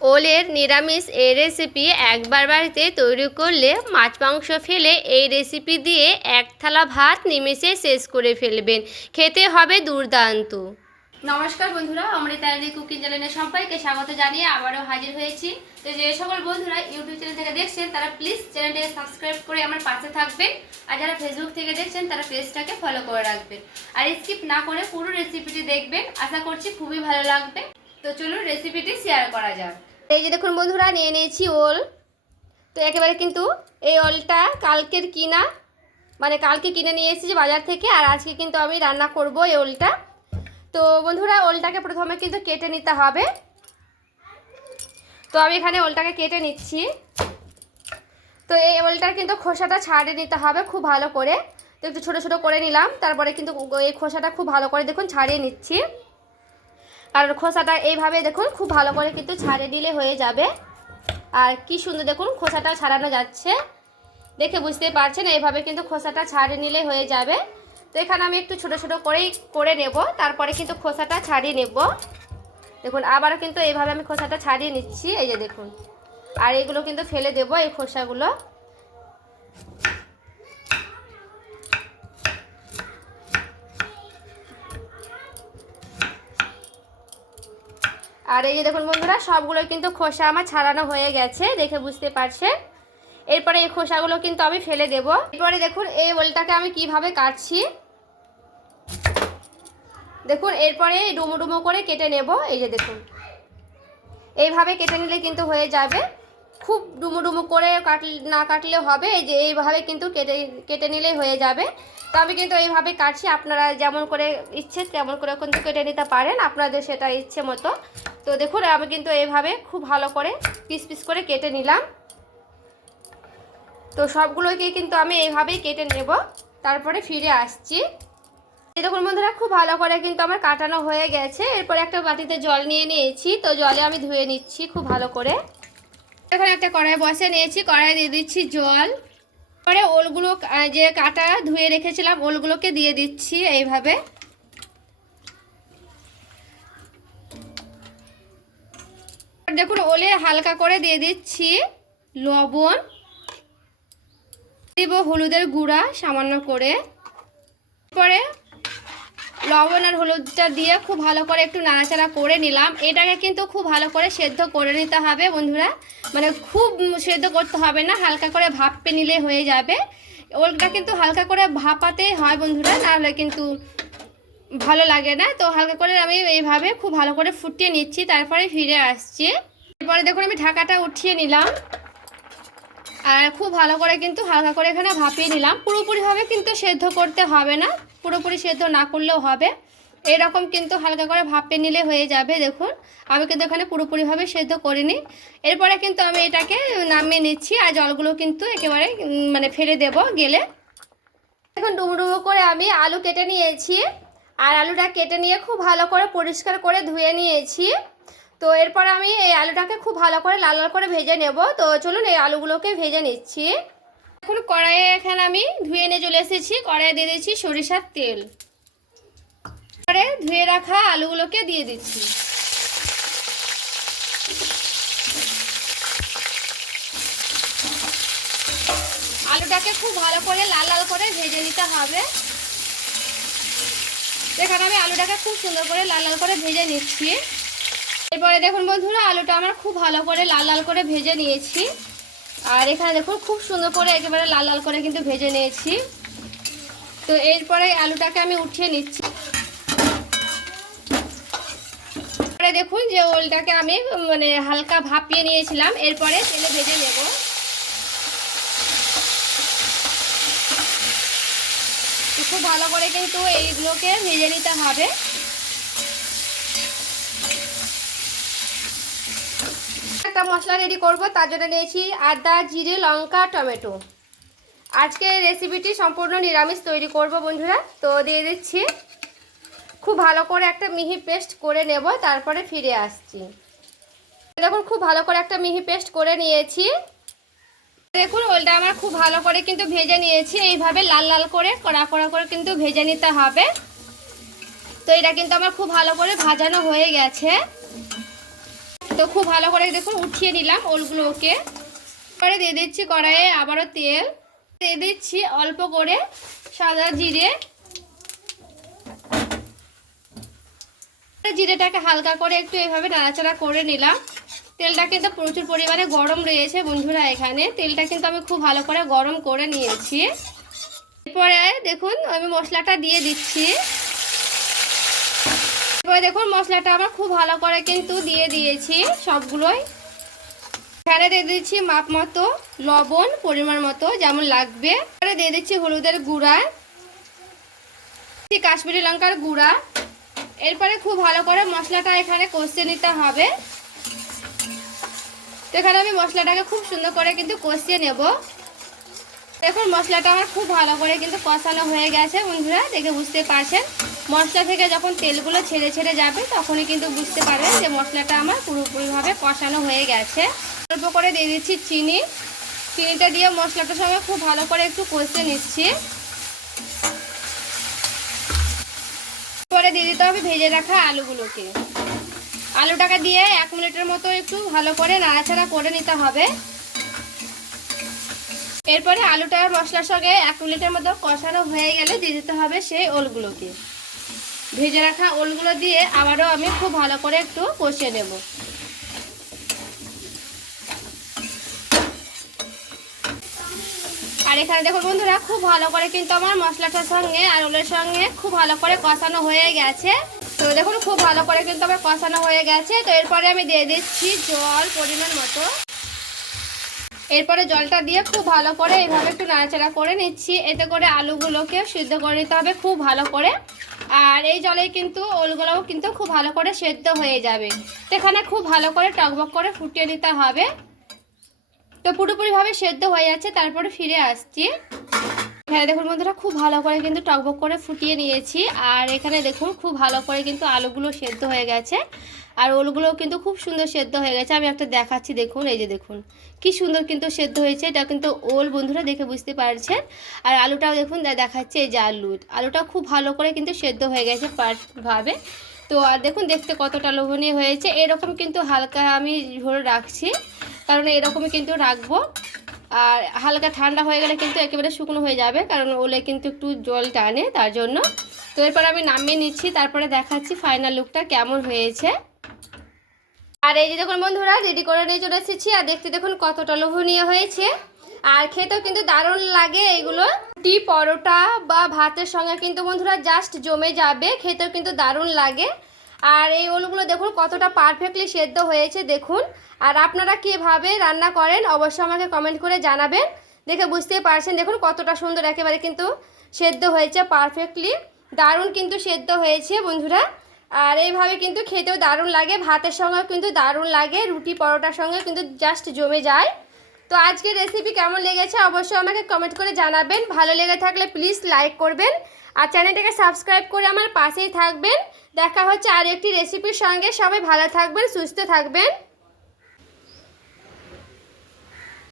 ওলের নিরামিষ এই রেসিপি একবার বাড়িতে তৈরি করলে মাছ মাংস ফেলে এই রেসিপি দিয়ে এক থালা ভাত নিমেষে শেষ করে ফেলবেন। খেতে হবে দুর্দান্ত। নমস্কার বন্ধুরা, অমৃতারানী কুকিং চ্যানেলে সবাইকে স্বাগত জানিয়ে আবারও হাজির হয়েছি। তো যে সকল বন্ধুরা ইউটিউব চ্যানেল থেকে দেখছেন তারা প্লিজ চ্যানেলটাকে সাবস্ক্রাইব করে আমার পাশে থাকবেন, আর যারা ফেসবুক থেকে দেখছেন তারা পেজটাকে ফলো করে রাখবেন, আর স্কিপ না করে পুরো রেসিপিটি দেখবেন। আশা করছি খুবই ভালো লাগবে। তো চলুন রেসিপিটি শেয়ার করা যাক। এই যে দেখুন বন্ধুরা, নিয়ে নিয়েছি ওল। তো একেবারে কিন্তু এই ওলটা কালকের কিনা, মানে কালকে কিনে নিয়ে এসেছি বাজার থেকে, আর আজকে কিন্তু আমি রান্না করব এই ওলটা। তো বন্ধুরা, ওলটাকে প্রথমে কিন্তু কেটে নিতে হবে। তো আমি এখানে ওলটাকে কেটে নিচ্ছি। তো এই ওলটার কিন্তু খোসাটা ছাড়িয়ে নিতে হবে খুব ভালো করে। তো একটু ছোটো ছোটো করে নিলাম, তারপরে কিন্তু এই খোসাটা খুব ভালো করে দেখুন ছাড়িয়ে নিচ্ছি। আর খোসাটা এইভাবে দেখুন খুব ভালো করে কিন্তু ছাড়িয়ে দিলে হয়ে যাবে। আর কি সুন্দর দেখুন খোসাটা ছাড়ানো যাচ্ছে, দেখে বুঝতে পারছেন। এইভাবে কিন্তু খোসাটা ছাড়িয়ে নিলে হয়ে যাবে। তো এখানে আমি একটু ছোট ছোট করেই করে নেব, তারপরে কিন্তু খোসাটা ছাড়িয়ে নেব। দেখুন আবারও কিন্তু এইভাবে আমি খোসাটা ছাড়িয়ে নিচ্ছি, এই যে দেখুন। আর এগুলো কিন্তু ফেলে দেব, এই খোসাগুলো। আর এই যে দেখুন বন্ধুরা, সবগুলো কিন্তু খোসা আমার ছাড়ানো হয়ে গেছে, দেখে বুঝতে পারছেন। এরপরে এই খোসাগুলো কিন্তু আমি ফেলে দেব। এরপরে দেখুন এই ওলটাকে আমি কিভাবে কাটছি দেখুন। এরপরে ডুমো ডুমো করে কেটে নেব, এই যে দেখুন। এইভাবে কেটে নিলে কিন্তু হয়ে যাবে। খুব ডুমো ডুমো করে না কাটলে হবে, এই যে এইভাবে কিন্তু কেটে কেটে নিলেই হয়ে যাবে। তো আমি কিন্তু এইভাবে কাটছি, আপনারা যেমন করে ইচ্ছে তেমন করে কিন্তু কেটে নিতে পারেন, আপনাদের সেটা ইচ্ছে মতো। তো দেখুন আমি কিন্তু এইভাবে খুব ভালো করে পিস পিস করে কেটে নিলাম। তো সবগুলোকে কিন্তু আমি এইভাবেই কেটে নেব, তারপরে ফিরে আসছি। এই দেখুন বন্ধুরা, খুব ভালো করে কিন্তু আমার কাটানো হয়ে গেছে। এরপরে একটা বাটিতে জল নিয়ে নিয়েছি, তো জলে আমি ধুয়ে নিচ্ছি খুব ভালো করে। এখন একটা কড়াই বসে নিয়েছি, কড়াই দিয়ে দিচ্ছি জল। পরে ওলগুলো যে কাটা ধুয়ে রেখেছিলাম ওলগুলোকে দিয়ে দিচ্ছি এইভাবে। দেখুন ওলে হালকা করে দিয়ে দিচ্ছি লবণ, দিব হলুদের গুঁড়া সামান্য করে। পরে লবণ আর হলুদটা দিয়ে খুব ভালো করে একটু নাড়াচাড়া করে নিলাম। এটাকে কিন্তু খুব ভালো করে সেদ্ধ করে নিতে হবে বন্ধুরা, মানে খুব সেদ্ধ করতে হবে না, হালকা করে ভাপে নিলে হয়ে যাবে। ওলটা কিন্তু হালকা করে ভাপাতেই হয় বন্ধুরা, নাহলে কিন্তু ভালো লাগে না। তো হালকা করে আমি এইভাবে খুব ভালো করে ফুটিয়ে নিচ্ছি, তারপরে ফিরে আসছি। এরপরে দেখুন আমি ঢাকাটা উঠিয়ে নিলাম, আর খুব ভালো করে কিন্তু হালকা করে এখানে ভাপিয়ে নিলাম। পুরোপুরিভাবে কিন্তু সেদ্ধ করতে হবে না, পুরোপুরি সেদ্ধ না করলেও হবে, এরকম কিন্তু হালকা করে ভাপিয়ে নিলে হয়ে যাবে। দেখুন আমি কিন্তু এখানে পুরোপুরিভাবে সেদ্ধ করিনি। এরপরে কিন্তু আমি এটাকে নামিয়ে নিচ্ছি, আর জলগুলো কিন্তু একেবারে মানে ফেলে দেব গেলে। এখন ডুমো ডুমো করে আমি আলু কেটে নিয়েছি, আর আলুটা কেটে নিয়ে খুব ভালো করে পরিষ্কার করে ধুয়ে নিয়েছি। তো এরপর আমি এই আলুটাকে খুব ভালো করে লাল লাল করে ভেজে নেব। তো চলুন এই আলুগুলোকে ভেজে নিচ্ছি। এখন কড়াইয়ে এখানে আমি ধুয়ে নিয়ে চলে এসেছি, কড়াইয়ে দিয়ে দিচ্ছি সরিষার তেল। পরে ধুয়ে রাখা আলুগুলোকে দিয়ে দিচ্ছি। আলুটাকে খুব ভালো করে লাল লাল করে ভেজে নিতে হবে। এখানে আমি আলুটাকে খুব সুন্দর করে লাল লাল করে ভেজে নিচ্ছি। এরপরে দেখুন বন্ধুরা, আলুটা আমার খুব ভালো করে লাল লাল করে ভেজে নিয়েছি। আর এখানে দেখুন খুব সুন্দর করে একেবারে লাল লাল করে কিন্তু ভেজে নিয়েছি। তো এরপরে আলুটাকে আমি উঠিয়ে নিচ্ছি। এরপরে দেখুন যে ওলটাকে আমি মানে হালকা ভাপিয়ে নিয়েছিলাম, এরপরে তেলে ভেজে নেব। খুব ভালো করে কিন্তু এইগুলোকে ভেজে নিতে হবে। একটা মশলা রেডি করব, তার জন্য নিয়েছি আদা, জিরে, লঙ্কা, টমেটো। আজকে রেসিপিটি সম্পূর্ণ নিরামিষ তৈরি করব বন্ধুরা। তো দিয়ে দিচ্ছি, খুব ভালো করে একটা মিহি পেস্ট করে নেব, তারপরে ফিরে আসছি। দেখুন খুব ভালো করে একটা মিহি পেস্ট করে নিয়েছি। দেখুন ওলটা আমার খুব ভালো করে কিন্তু ভেজে নিয়েছি, এইভাবে লাল লাল করে কড়া কড়া করে কিন্তু ভেজে নিতে হবে। তো এটা কিন্তু আমার খুব ভালো করে ভাজানো হয়ে গেছে। তো খুব ভালো করে দেখুন উঠিয়ে নিলাম ওলগুলোকে। পরে দিয়ে দিচ্ছি কড়াইয়ে আবারও তেল, দিয়ে দিচ্ছি অল্প করে সাদা জিরে। জিরেটাকে হালকা করে একটু এইভাবে নাড়াচাড়া করে নিলাম। তেলটা কিন্তু প্রচুর পরিমাণে গরম রয়েছে বন্ধুরা, এখানে তেলটা কিন্তু আমি খুব ভালো করে গরম করে নিয়েছি। এরপরে দেখুন আমি মশলাটা দিয়ে দিচ্ছি। এরপরে দেখুন মশলাটা আমার খুব ভালো করে কিন্তু দিয়ে দিয়েছি সবগুলোই। এখানে দিয়ে দিচ্ছি মাপ মতো লবণ, পরিমাণ মতো যেমন লাগবে। এবারে দিয়ে দিচ্ছি হলুদের গুঁড়া, কাশ্মীরি লঙ্কার গুঁড়া। এরপরে খুব ভালো করে মশলাটা এখানে কষিয়ে নিতে হবে। তো এখানে আমি মশলাটাকে খুব সুন্দর করে কিন্তু কষিয়ে নেব। দেখুন মশলাটা আমার খুব ভালো করে কিন্তু কষানো হয়ে গেছে বন্ধুরা, দেখে বুঝতে পারছেন। মশলা থেকে যখন তেলগুলো ছেড়ে ছেড়ে যাবে তখনই কিন্তু বুঝতে পারবেন যে মশলাটা আমার পুরোপুরিভাবে কষানো হয়ে গেছে। অল্প করে দিয়ে দিচ্ছি চিনি। চিনিটা দিয়ে মশলাটার সঙ্গে খুব ভালো করে একটু কষিয়ে নিচ্ছি। পরে দিয়ে দিতে হবে ভেজে রাখা আলুগুলোকে। আলুটাকে দিয়ে 1 মিনিটের মতো একটু ভালো করে নাড়াচাড়া করে নিতে হবে। এরপরে আলুটা মশলার সঙ্গে 1 মিনিটের মতো কষানো হয়ে গেলে দিয়ে দিতে হবে সেই ওলগুলোকে। ভেজে রাখা ওলগুলো দিয়ে আবারও আমি খুব ভালো করে একটু কষিয়ে নেব। আর এখানে দেখুন বন্ধুরা খুব ভালো করে কিন্তু আমার মশলাটার সঙ্গে আর ওলের সঙ্গে খুব ভালো করে কষানো হয়ে গেছে। তো দেখুন খুব ভালো করে কিন্তু আমার কষানো হয়ে গেছে। তো এরপরে আমি দিয়ে দিচ্ছি জল পরিমাণ মতো। এরপরে জলটা দিয়ে খুব ভালো করে এইভাবে একটু নাড়াচাড়া করে নিচ্ছি। এতে করে আলুগুলোকে সিদ্ধ করে নিতে হবে খুব ভালো করে। আর এই জলে কিন্তু ওলগুলোও কিন্তু খুব ভালো করে সেদ্ধ হয়ে যাবে। তো এখানে খুব ভালো করে টকবক করে ফুটিয়ে নিতে হবে। তো পুরোপুরিভাবে সেদ্ধ হয়ে যাচ্ছে, তারপরে ফিরে আসছি। এখানে দেখুন বন্ধুরা খুব ভালো করে কিন্তু টকবক করে ফুটিয়ে নিয়েছি। আর এখানে দেখুন খুব ভালো করে কিন্তু আলুগুলো সেদ্ধ হয়ে গেছে আর ওলগুলোও কিন্তু খুব সুন্দর সেদ্ধ হয়ে গেছে। আমি একটা দেখাচ্ছি, দেখুন এই যে দেখুন কি সুন্দর কিন্তু সেদ্ধ হয়েছে। এটা কিন্তু ওল বন্ধুরা, দেখে বুঝতে পারছেন। আর আলুটাও দেখুন দেখাচ্ছে, এই যে আলুটা খুব ভালো করে কিন্তু সেদ্ধ হয়ে গেছে পারফেক্টভাবে। তো আর দেখুন দেখতে কতটা লোভনীয় হয়েছে। এরকম কিন্তু হালকা আমি ধরে রাখছি, কারণ এরকমই কিন্তু রাখবো। আর হালকা ঠান্ডা হয়ে গেলে কিন্তু একেবারে শুকনো হয়ে যাবে, কারণ ওলে কিন্তু একটু জল টানে তার জন্য। তো এরপর আমি নামিয়ে নিচ্ছি, তারপরে দেখাচ্ছি ফাইনাল লুকটা কেমন হয়েছে। আর এই যে দেখুন বন্ধুরা রেডি করে নিয়ে চলে এসেছি। আর দেখতে দেখুন কতটা লোভনীয় হয়েছে। আর খেতেও কিন্তু দারুণ লাগে এগুলো। রুটি, পরোটা বা ভাতের সঙ্গে কিন্তু বন্ধুরা জাস্ট জমে যাবে, খেতেও কিন্তু দারুণ লাগে। আর এই ওলগুলো দেখুন কতটা পারফেক্টলি সেদ্ধ হয়েছে দেখুন। আর আপনারা কীভাবে রান্না করেন অবশ্যই আমাকে কমেন্ট করে জানাবেন। দেখে বুঝতেই পারছেন দেখুন কতটা সুন্দর একেবারে কিন্তু সেদ্ধ হয়েছে পারফেক্টলি, দারুণ কিন্তু সেদ্ধ হয়েছে বন্ধুরা। আর এইভাবে কিন্তু খেতেও দারুণ লাগে, ভাতের সঙ্গেও কিন্তু দারুণ লাগে, রুটি পরোটার সঙ্গে কিন্তু জাস্ট জমে যায়। তো আজকের রেসিপি কেমন লেগেছে অবশ্যই আমাকে কমেন্ট করে জানাবেন। ভালো লেগে থাকলে প্লিজ লাইক করবেন আর চ্যানেলটাকে সাবস্ক্রাইব করে আমার পাশেই থাকবেন। দেখা হচ্ছে আর একটি রেসিপির সঙ্গে। সবাই ভালো থাকবেন, সুস্থ থাকবেন।